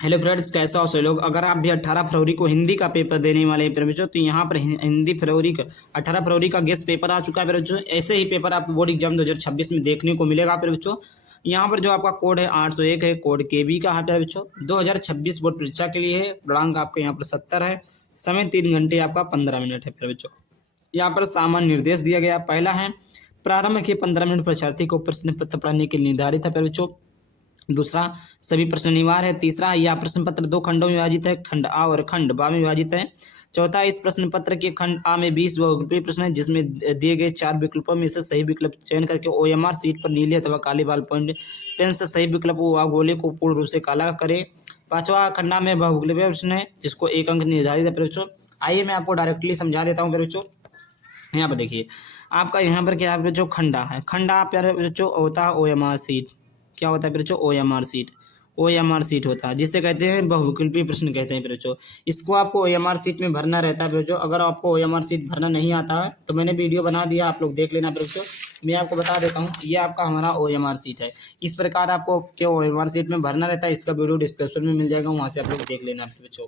Hello friends, कैसे हो सब लोग। अगर आप भी 18 फरवरी को हिंदी का पेपर देने वाले हैं बच्चों, तो यहाँ पर हिंदी फरवरी का 18 फरवरी का गेस्ट पेपर आ चुका है बच्चों। ऐसे ही पेपर आपको बोर्ड एग्जाम 2026 में देखने को मिलेगा बच्चों। यहाँ पर जो आपका कोड है 801 है, कोड केबी का है बच्चों। 2026 बोर्ड परीक्षा के लिए है। पूर्णांक आपके यहाँ पर 70 है। समय 3 घंटे आपका 15 मिनट है बच्चों। यहाँ पर सामान्य निर्देश दिया गया। पहला है, प्रारंभ के 15 मिनट परीक्षार्थी को प्रश्न पत्र पढ़ने के लिए निर्धारित है बच्चों। दूसरा, सभी प्रश्न अनिवार्य है। तीसरा, यह प्रश्न पत्र 2 खंडों में विभाजित है, खंड आ और खंड बा में विभाजित है। चौथा, इस प्रश्न पत्र के खंड आ में 20 बहुविकल्पीय प्रश्न है, जिसमें दिए गए 4 विकल्पों में से सही विकल्प चयन करके ओएमआर सीट पर नीले अथवा काले बाल पॉइंट पेन से सही विकल्प व गोले को पूर्ण रूप से काला करे। पांचवा, खंडा में बहुविकल्पीय प्रश्न है, जिसको 1 अंक निर्धारित है बच्चों। आइए मैं आपको डायरेक्टली समझा देता हूँ बच्चों। यहाँ पर देखिए, आपका यहाँ पर क्या है बच्चों, खंडा है। खंडा प्यारे बच्चों होता है ओएमआर सीट। क्या होता है बच्चों, ओएमआर सीट। ओएमआर सीट होता है, जिसे कहते हैं बहुविकल्पीय प्रश्न कहते हैं बच्चों। इसको आपको ओएमआर सीट में भरना रहता है बच्चों। अगर आपको ओएमआर सीट भरना नहीं आता है तो मैंने वीडियो बना दिया, आप लोग देख लेना बच्चों। मैं आपको बता देता हूँ, ये आपका हमारा ओएमआर सीट है। इस प्रकार आपको क्या ओएमआर सीट में भरना रहता है, इसका वीडियो डिस्क्रिप्शन में मिल जाएगा, वहाँ से आप लोग देख लेना बच्चों।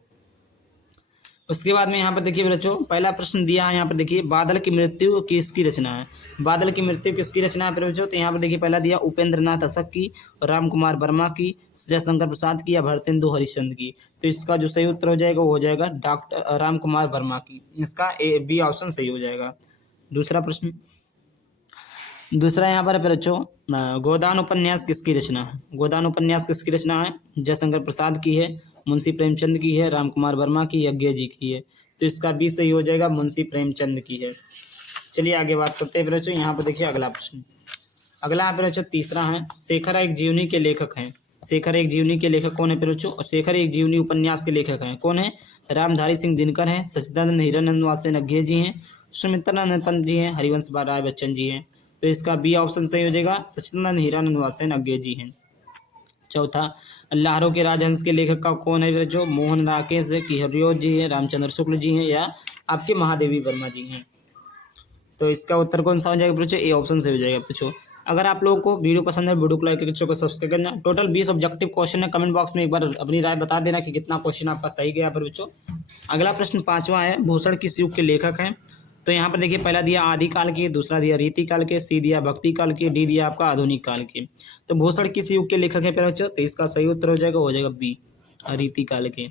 उसके बाद में यहाँ पर देखिए बच्चों, पहला प्रश्न दिया है। यहाँ पर देखिए, बादल की मृत्यु किसकी रचना है। बादल की मृत्यु किसकी रचना है बच्चों। तो यहाँ पर देखिए, पहला दिया उपेंद्र नाथ अशक की, राम कुमार वर्मा की, जयशंकर प्रसाद की या भरतेंदु हरिश्चंद्र की। तो इसका जो सही उत्तर हो जाएगा वो हो जाएगा डॉक्टर राम कुमार वर्मा की। इसका बी ऑप्शन सही हो जाएगा। दूसरा प्रश्न, दूसरा यहाँ पर बच्चों, गोदान उपन्यास किसकी रचना है। गोदान उपन्यास किसकी रचना है। जयशंकर प्रसाद की है, मुंशी प्रेमचंद की है, राम कुमार वर्मा की, यज्ञ जी की है। तो इसका भी सही हो जाएगा, मुंशी प्रेमचंद की है। चलिए आगे बात करते हैं बच्चों। यहाँ पर देखिए अगला प्रश्न। अगला यहाँ पर बच्चों तीसरा है, शेखर एक जीवनी के लेखक हैं। शेखर एक जीवनी के लेखक कौन है बच्चों। और शेखर एक जीवनी उपन्यास के लेखक हैं कौन है। रामधारी सिंह दिनकर हैं, सच्चिदानंद हिरानंद वासे नग्घे जी हैं, सुमित्रानंद पंत जी हैं, हरिवंश राय बच्चन जी हैं। तो इसका बी ऑप्शन सही हो जाएगा, सच्चिदानंद हिरानंद वासे नग्घे जी हैं। चौथा, लाहरों के राजहंस के लेखक का कौन है जो। मोहन राकेश है, कि हरियोत जी हैं, रामचंद्र शुक्ल जी हैं या आपके महादेवी वर्मा जी हैं। तो इसका उत्तर कौन सा हो जाएगा बच्चों, ए ऑप्शन से हो जाएगा बच्चों। अगर आप लोगों को वीडियो पसंद है, वीडियो को लाइक करके को सब्सक्राइब करना। टोटल 20 ऑब्जेक्टिव क्वेश्चन है। कमेंट बॉक्स में एक बार अपनी राय बता देना कि कितना क्वेश्चन आपका सही गया पर बच्चों। अगला प्रश्न पांचवा है, भूषण किस युग के लेखक हैं। तो यहाँ पर देखिए, पहला दिया आदिकाल के, दूसरा दिया रीति काल के, सी दिया भक्ति काल के, डी दिया आपका आधुनिक काल के। तो भूषण किस युग के लेखक है बच्चों। तो इसका सही उत्तर हो जाएगा बी, रीति काल के।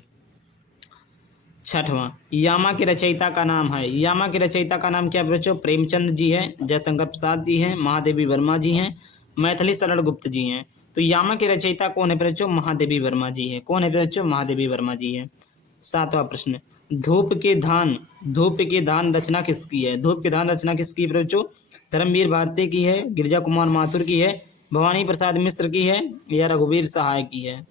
छठवां, यामा के रचयिता का नाम है। यामा के रचयिता का नाम क्या बच्चों। प्रेमचंद जी हैं, जयशंकर प्रसाद जी हैं, महादेवी वर्मा जी हैं, मैथिली शरण गुप्त जी हैं। तो यामा के रचयिता कौन है बच्चों, महादेवी वर्मा जी हैं। कौन है बच्चों, महादेवी वर्मा जी हैं। सातवां प्रश्न, धूप के धान रचना किसकी है। धूप के धान रचना किसकी है बच्चों। धर्मवीर भारती की है, गिरिजा कुमार माथुर की है, भवानी प्रसाद मिश्र की है या रघुवीर सहाय की है।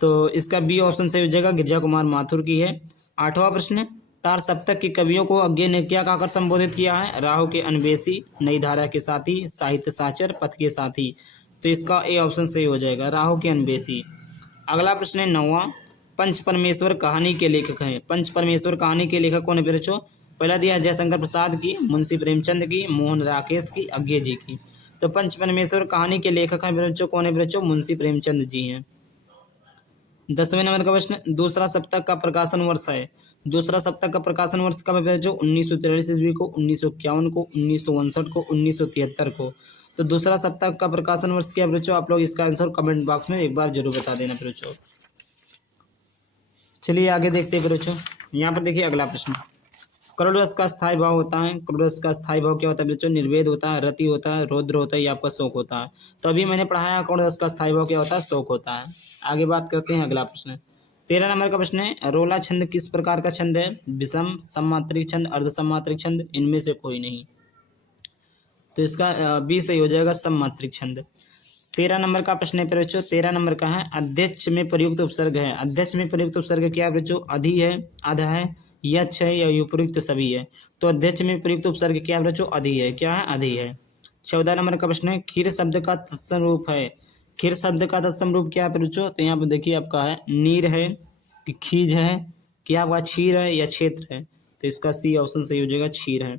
तो इसका बी ऑप्शन सही हो जाएगा, गिरिजा कुमार माथुर की है। आठवां प्रश्न, तार सप्तक के कवियों को अज्ञे ने क्या कहकर संबोधित किया है। राहु के अन्वेषी, नई धारा के साथी, साहित्य साचर, पथ के साथी। तो इसका ए ऑप्शन सही हो जाएगा, राहु के अन्वेषी। अगला प्रश्न है नौवां, पंच परमेश्वर कहानी के लेखक हैं। पंच परमेश्वर कहानी के लेखक कौन है बच्चों। पहला दिया जयशंकर प्रसाद की, मुंशी प्रेमचंद की, मोहन राकेश की, अज्ञे जी की। तो पंच परमेश्वर कहानी के लेखक हैं बच्चों कौन है बच्चों, मुंशी प्रेमचंद जी हैं। 10वें नंबर का प्रश्न, दूसरा सप्तक का प्रकाशन वर्ष है। दूसरा सप्तक का प्रकाशन वर्ष कब है जो, 1943 ईस्वी को, 1951 को, 1959 को, 1973 को। तो दूसरा सप्तक का प्रकाशन वर्ष क्या है बच्चों। आप लोग इसका आंसर कमेंट बॉक्स में एक बार जरूर बता देना बच्चों। चलिए आगे देखते हैं बच्चों। यहाँ पर देखिए अगला प्रश्न, करोड़ रस का स्थायी भाव होता है। करोड़ रस का स्थायी भाव क्या होता है बच्चों। निर्वेद होता है, रति होता है, रौद्र होता है या आपका शोक होता है। तो अभी मैंने पढ़ाया करोड़ रस का स्थायी भाव क्या होता है, शोक होता है। आगे बात करते हैं अगला प्रश्न। 13 नंबर का प्रश्न है, रोला छंद किस प्रकार का छंद है। विषम, सममात्रिक छंद, अर्ध सममात्रिक छंद, इनमें से कोई नहीं। तो इसका बी सही हो जाएगा, सममात्रिक छंद। 13 नंबर का प्रश्न है बच्चों। 13 नंबर का है, अध्यक्ष में प्रयुक्त उपसर्ग है। अध्यक्ष में प्रयुक्त उपसर्ग क्या है बच्चों, अधि है, अध है, यच्छ है या उपयुक्त सभी है। तो अध्यक्ष में प्रयुक्त उपसर्ग क्या है बच्चों, अधि है। क्या है, अधि है। 14 नंबर का प्रश्न है, खीर शब्द का तत्सम रूप है। खीर शब्द का तत्सम रूप क्या है बच्चों। तो यहाँ पर देखिए आपका है, नीर है, खीज है, क्या आपका क्षीर है या क्षेत्र है। तो इसका सी ऑप्शन सही हो जाएगा, क्षीर है।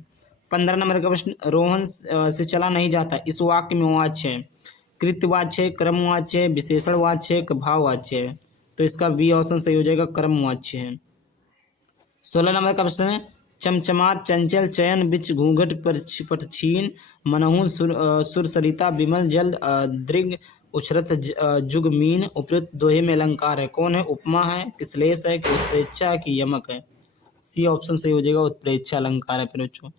15 नंबर का प्रश्न, रोहन से चला नहीं जाता, इस वाक्य में वाच्य है। कृत्यवाच्य है, क्रमवाच्य है, विशेषणवाच्य है, भाववाच्य है। तो इसका बी ऑप्शन सही हो जाएगा, क्रमवाच्य है। 16 नंबर का प्रश्न है, चमचमात चंचल चयन बिच घूंघट पटछीन मनहु सुर सरिता विमल जल दृग उछरत जुगमीन। उपयुक्त दोहे में अलंकार है, कौन है? उपमा है, किसलेश है, कि उत्प्रेक्षा है, कि यमक है? सी ऑप्शन सही हो जाएगा, उत्प्रेक्षा अलंकार है फिर बच्चों।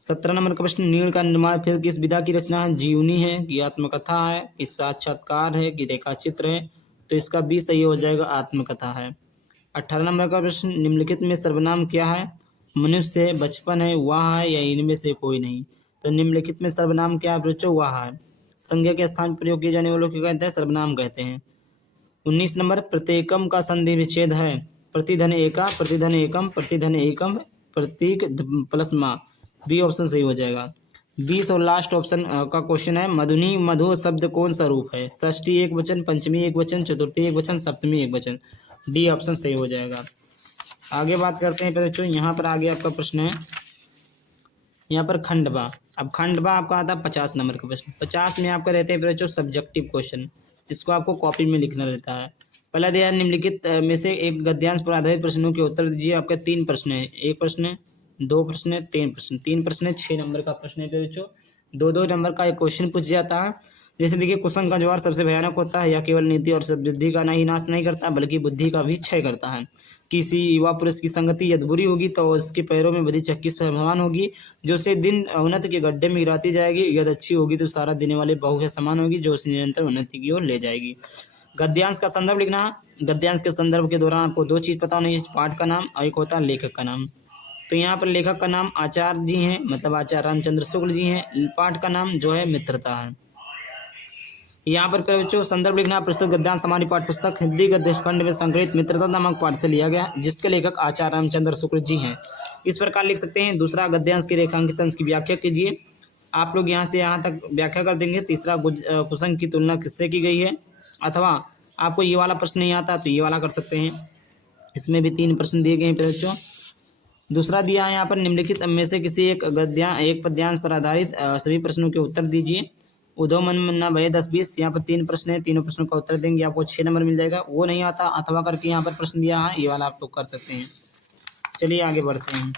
17 नंबर का प्रश्न, नीड़ का निर्माण फिर किस विधा की रचना है? जीवनी है, कि आत्मकथा है, कि साक्षात्कार है, कि रेखा चित्र है? तो इसका बी सही हो जाएगा, आत्मकथा है। 18 नंबर का प्रश्न, निम्नलिखित में सर्वनाम क्या है? मनुष्य है, बचपन है, वाह है, या इनमें से कोई नहीं? तो निम्नलिखित में सर्वनाम क्या है बच्चों? वाह है। संज्ञा के स्थान पर प्रयोग किए जाने वालों को कहते हैं? सर्वनाम कहते हैं। 19 नंबर, प्रत्येकम का संधि विच्छेद है? प्रतिधन एका, प्रतिधन एकम, प्रतिधन एकम, प्रतीक प्लस माँ। बी ऑप्शन सही हो जाएगा। 20 और लास्ट ऑप्शन का क्वेश्चन है, मधुनी मधु शब्द कौन सा रूप है? षष्ठी एक वचन, पंचमी एक वचन, चतुर्थी एक वचन, सप्तमी एक वचन। डी ऑप्शन सही हो जाएगा। आगे बात करते हैं बच्चों, यहाँ पर आगे आपका प्रश्न है, यहाँ पर खंडवा। अब खंडवा आपका आता है 50 नंबर का प्रश्न। 50 में आपका रहते हैं बच्चों सब्जेक्टिव क्वेश्चन, इसको आपको कॉपी में लिखना रहता है। पहला दिया निम्नलिखित में से एक गद्यांश पर आधारित प्रश्नों के उत्तर दीजिए। आपके 3 प्रश्न है, एक प्रश्न है, 2 प्रश्न है, 3 प्रश्न। 3 प्रश्न है, 6 नंबर का प्रश्न है बच्चों। 2-2 नंबर का एक क्वेश्चन पूछ जाता है। जैसे देखिए, कुसंग का ज्वार सबसे भयानक होता है, या केवल नीति और बुद्धि का नहीं नाश नहीं करता बल्कि बुद्धि का भी क्षय करता है। किसी युवा पुरुष की संगति यदि बुरी होगी तो उसके पैरों में बड़ी चक्की समान होगी, जो उसे दिन उन्नति के गड्ढे में गिराती जाएगी। यदि अच्छी होगी तो सारा देने वाले बहू के समान होगी, जो उसे निरंतर उन्नति की ओर ले जाएगी। गद्यांश का संदर्भ लिखना है। गद्यांश के संदर्भ के दौरान आपको 2 चीज़ पता होनी है, पाठ का नाम और एक होता है लेखक का नाम। तो यहाँ पर लेखक का नाम आचार्य जी हैं, मतलब आचार्य रामचंद्र शुक्ल जी हैं। पाठ का नाम जो है मित्रता है। यहाँ पर बच्चों संदर्भ लिखना, प्रस्तुत गद्यांश हमारी पाठ्य पुस्तक हिंदी गद्य खंड में संग्रहित मित्रता नामक पाठ से लिया गया, जिसके लेखक आचार्य रामचंद्र शुक्ल जी हैं। इस प्रकार लिख सकते हैं। दूसरा, गद्यांश के रेखांकित अंश की व्याख्या कीजिए। आप लोग यहाँ से यहाँ तक व्याख्या कर देंगे। तीसरा, कुसंग की तुलना किससे की गई है? अथवा आपको ये वाला प्रश्न नहीं आता तो ये वाला कर सकते हैं। इसमें भी 3 प्रश्न दिए गए हैं बच्चों। दूसरा दिया है यहाँ पर, निम्नलिखित में से किसी एक पद्यांश पर आधारित सभी प्रश्नों के उत्तर दीजिए। उधो मन ना भय 10-20। यहाँ पर 3 प्रश्न है, तीनों प्रश्नों का उत्तर देंगे, आपको 6 नंबर मिल जाएगा। वो नहीं आता अथवा करके यहाँ पर प्रश्न दिया है, ये वाला आप लोग कर सकते हैं। चलिए आगे बढ़ते हैं।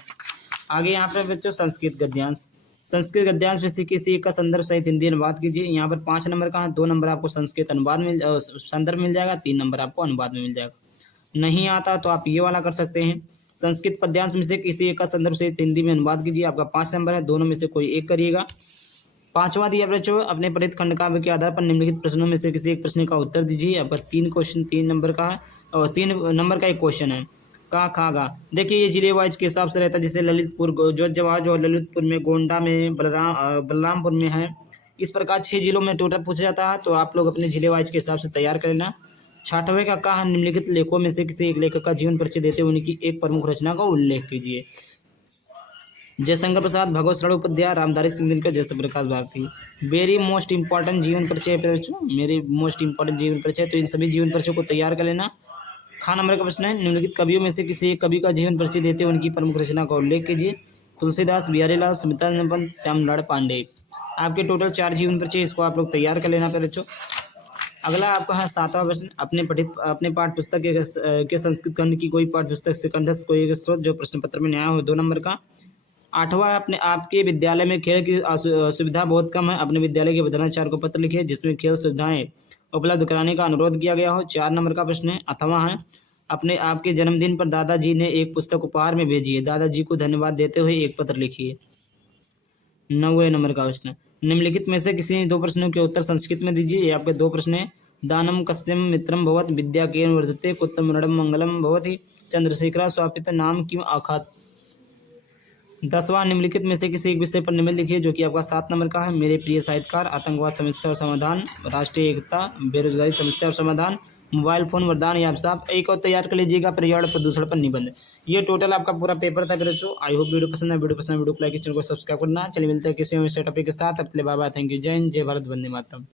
आगे यहाँ पर बच्चों संस्कृत गद्यांश। संस्कृत गद्यांश में से किसी एक का संदर्भ सहित हिंदी अनुवाद कीजिए। यहाँ पर 5 नंबर का है, 2 नंबर आपको संस्कृत अनुवाद में संदर्भ मिल जाएगा, 3 नंबर आपको अनुवाद में मिल जाएगा। नहीं आता तो आप ये वाला कर सकते हैं। संस्कृत पद्यांश में से किसी एक का संदर्भ सहित हिंदी में अनुवाद कीजिए। आपका 5 नंबर है, दोनों में से कोई एक करिएगा। 5वां दिया बच्चों, अपने पठित खंडकाव्य के आधार पर निम्नलिखित प्रश्नों में से किसी एक प्रश्न का उत्तर दीजिए। आपका 3 क्वेश्चन 3 नंबर का है, और 3 नंबर का एक क्वेश्चन है। का खागा, देखिए ये जिले वाइज के हिसाब से रहता है। जैसे ललितपुर जो ललितपुर में, गोंडा में, बलरामपुर में है। इस प्रकार 6 जिलों में टोटल पूछा जाता है, तो आप लोग अपने जिले वाइज के हिसाब से तैयार कर लेना। 6वां का कहा, निम्नलिखित लेखों में से किसी एक लेखक का जीवन परिचय देते हुए उनकी एक प्रमुख रचना का उल्लेख कीजिए। जयशंकर प्रसाद, भगवत शरण उपाध्याय, रामधारी सिंह दिनकर, जयश्री प्रकाश भारती। वेरी मोस्ट इंपॉर्टेंट जीवन परिचय है बच्चों, मेरी मोस्ट इंपॉर्टेंट जीवन परिचय, तो इन सभी जीवन परिचय को तैयार कर लेना। खा नंबर का प्रश्न है, निम्नलिखित कवियों में से किसी एक कवि का जीवन परिचय देते हुए उनकी प्रमुख रचना का उल्लेख कीजिए। तुलसीदास, बिहारीलाल, सुमित्रा पंत, श्यामलाल पांडे। आपके टोटल 4 जीवन परिचय, इसको आप लोग तैयार कर लेना बच्चों। अगला आपका है 7वां प्रश्न, अपने पाठ्य पुस्तक के संस्कृत खंड की कोई पाठ्य पुस्तक से कंठस्थ कोई एक स्रोत जो प्रश्न पत्र में आया हो, 2 नंबर का। 8वां, आपके विद्यालय में खेल की सुविधा बहुत कम है, अपने विद्यालय के प्रधानाचार्य को पत्र लिखिए जिसमें खेल सुविधाएं उपलब्ध कराने का अनुरोध किया गया हो, 4 नंबर का प्रश्न है। अथवा है, आपके जन्मदिन पर दादाजी ने एक पुस्तक उपहार में भेजी है, दादाजी को धन्यवाद देते हुए एक पत्र लिखिए। 9वें नंबर का प्रश्न, निम्नलिखित में से किसी 2 प्रश्नों के उत्तर संस्कृत में दीजिए। ये आपके 2 प्रश्न है। दानम कस्यम मित्रम भवत विद्या केन वर्धते कुत्तम नडम मंगलम भवति चंद्रशेखरा स्वापित नाम किम आखात। 10वां, निम्नलिखित में से किसी एक विषय पर निबंध लिखिए, जो कि आपका 7 नंबर का है। मेरे प्रिय साहित्यकार, आतंकवाद समस्या और समाधान, राष्ट्रीय एकता, बेरोजगारी समस्या और समाधान, मोबाइल फोन वरदान या अभिशाप। एक और तैयार कर लीजिएगा, पर्यावरण प्रदूषण पर निबंध। ये टोटल आपका पूरा पेपर था बच्चों। आई होप वीडियो पसंद है, वीडियो को लाइक, चैनल को सब्सक्राइब करना। चलिए मिलते हैं किसी और टॉपिक के साथ। अब तक बाय बाय, थैंक यू, जय हिंद, जय भारत, वंदे मातरम।